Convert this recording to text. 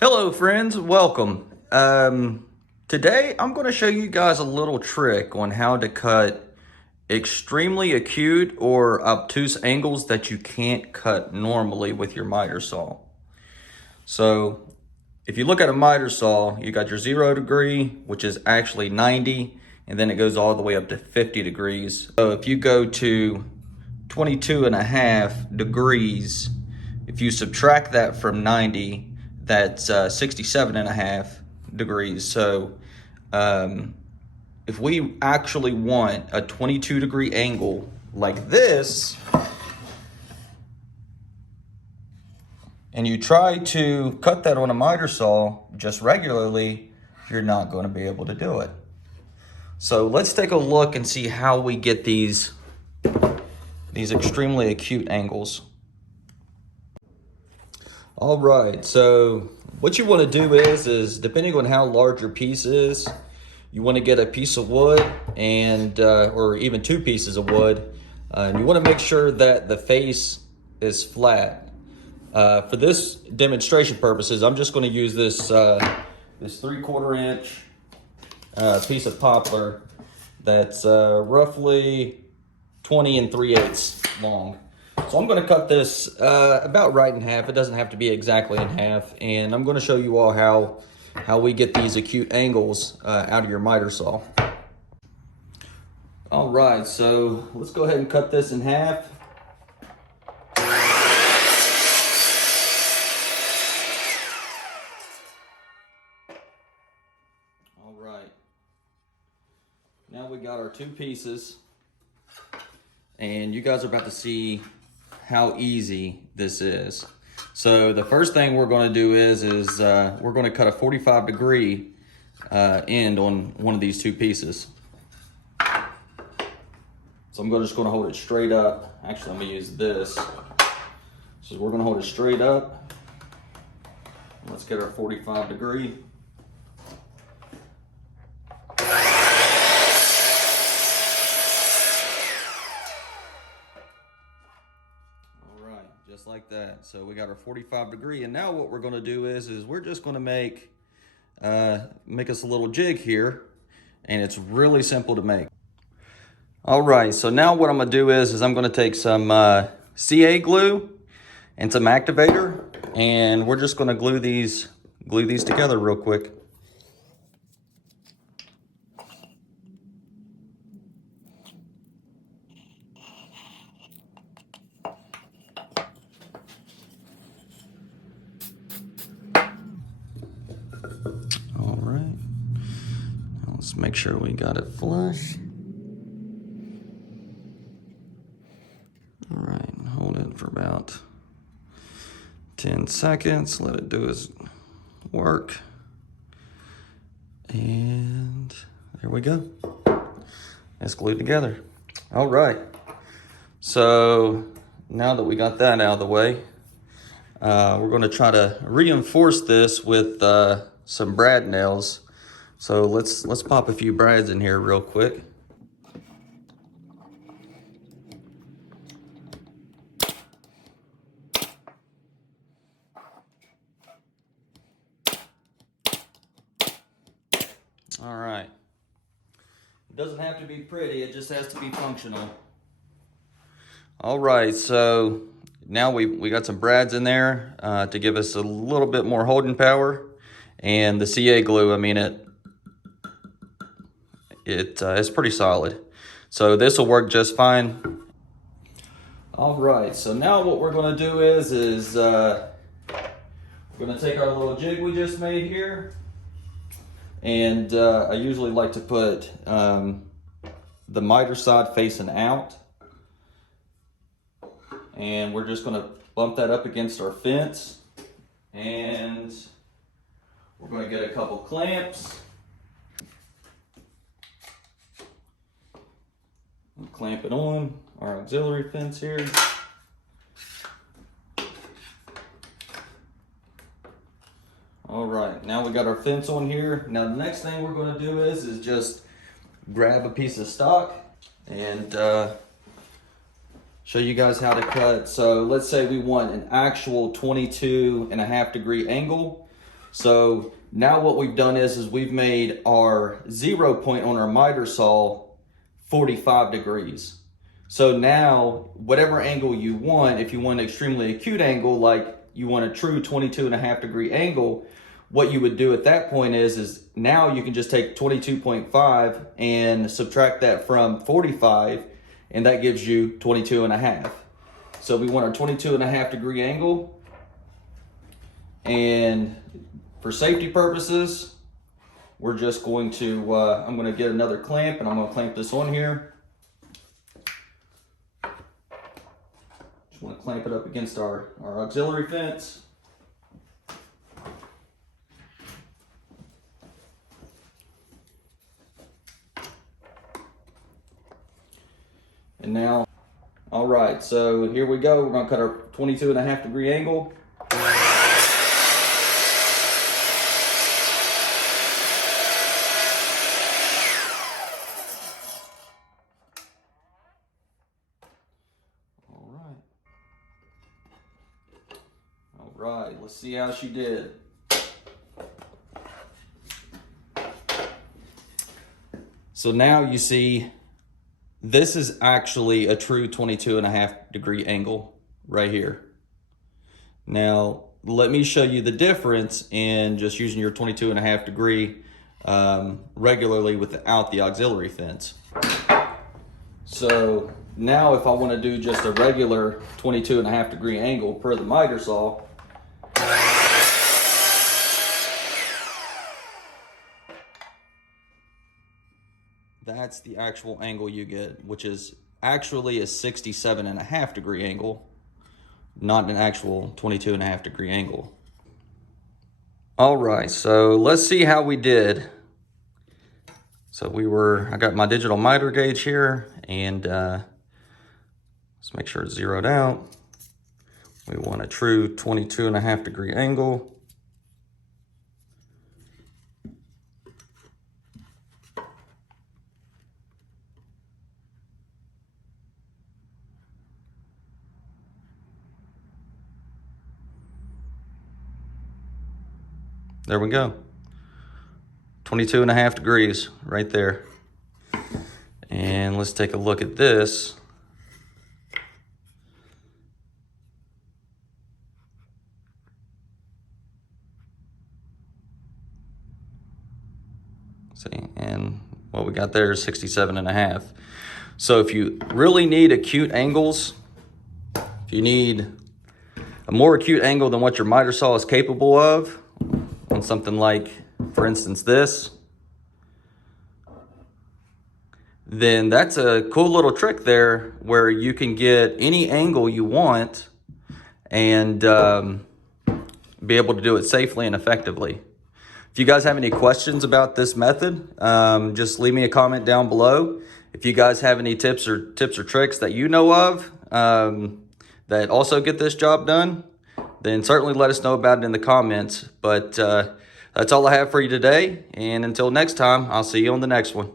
Hello friends, welcome. Today I'm going to show you guys a little trick on how to cut extremely acute or obtuse angles that you can't cut normally with your miter saw. So if you look at a miter saw, you got your 0 degree, which is actually 90, and then it goes all the way up to 50 degrees. So if you go to 22.5 degrees, if you subtract that from 90, that's 67.5 degrees. So if we actually want a 22-degree angle like this, and you try to cut that on a miter saw just regularly, you're not going to be able to do it. So let's take a look and see how we get these extremely acute angles. All right, so what you want to do is depending on how large your piece is, you want to get a piece of wood and or even two pieces of wood, and you want to make sure that the face is flat. For this demonstration purposes, I'm just going to use this this 3/4 inch piece of poplar that's roughly 20 3/8 long. So I'm going to cut this about right in half. It doesn't have to be exactly in half, and I'm going to show you all how we get these acute angles out of your miter saw. All right, so let's go ahead and cut this in half. All right, now we got our two pieces, and you guys are about to see how easy this is. So the first thing we're going to do is we're going to cut a 45-degree end on one of these two pieces. So I'm just going to hold it straight up. Actually, I'm going to use this. So we're going to hold it straight up. Let's get our 45-degree. Just like that. So we got our 45-degree, and now what we're going to do is we're just going to make us a little jig here, and it's really simple to make. All right, so now what I'm going to do is I'm going to take some CA glue and some activator, and we're just going to glue these together real quick. All right, now let's make sure we got it flush. All right, hold it for about 10 seconds, let it do its work. And there we go. It's glued together. All right, so now that we got that out of the way, we're going to try to reinforce this with some brad nails. So let's pop a few brads in here real quick. All right. It doesn't have to be pretty, it just has to be functional. All right, so now we got some brads in there to give us a little bit more holding power. And the CA glue, I mean, it's pretty solid. So this will work just fine. All right, so now what we're gonna do is we're gonna take our little jig we just made here. And I usually like to put the miter side facing out. And we're just gonna bump that up against our fence. And we're gonna get a couple clamps. And clamp it on our auxiliary fence here. All right, now we got our fence on here. Now the next thing we're gonna do is just grab a piece of stock and show you guys how to cut. So let's say we want an actual 22.5 degree angle. So now what we've done is we've made our 0 point on our miter saw 45 degrees. So now whatever angle you want, if you want an extremely acute angle, like you want a true 22.5 degree angle, what you would do at that point is now you can just take 22.5 and subtract that from 45, and that gives you 22.5. So we want our 22.5 degree angle, and for safety purposes, we're just going to, I'm going to get another clamp, and I'm going to clamp this on here. Just want to clamp it up against our auxiliary fence. And now, all right, so here we go. We're going to cut our 22.5 degree angle. All right, let's see how she did. So now you see, this is actually a true 22.5 degree angle right here. Now, let me show you the difference in just using your 22.5 degree regularly without the auxiliary fence. So now if I want to do just a regular 22.5 degree angle per the miter saw, that's the actual angle you get, which is actually a 67.5 degree angle, not an actual 22.5 degree angle. All right, so let's see how we did. So I got my digital miter gauge here, and let's make sure it's zeroed out. We want a true 22.5 degree angle. There we go. 22.5 degrees right there. And let's take a look at this. See, and what we got there is 67.5. So if you really need acute angles, if you need a more acute angle than what your miter saw is capable of, on something like, for instance, this, then that's a cool little trick there where you can get any angle you want and be able to do it safely and effectively. If you guys have any questions about this method, just leave me a comment down below. If you guys have any tips or tricks that you know of that also get this job done, then certainly let us know about it in the comments. But that's all I have for you today. And until next time, I'll see you on the next one.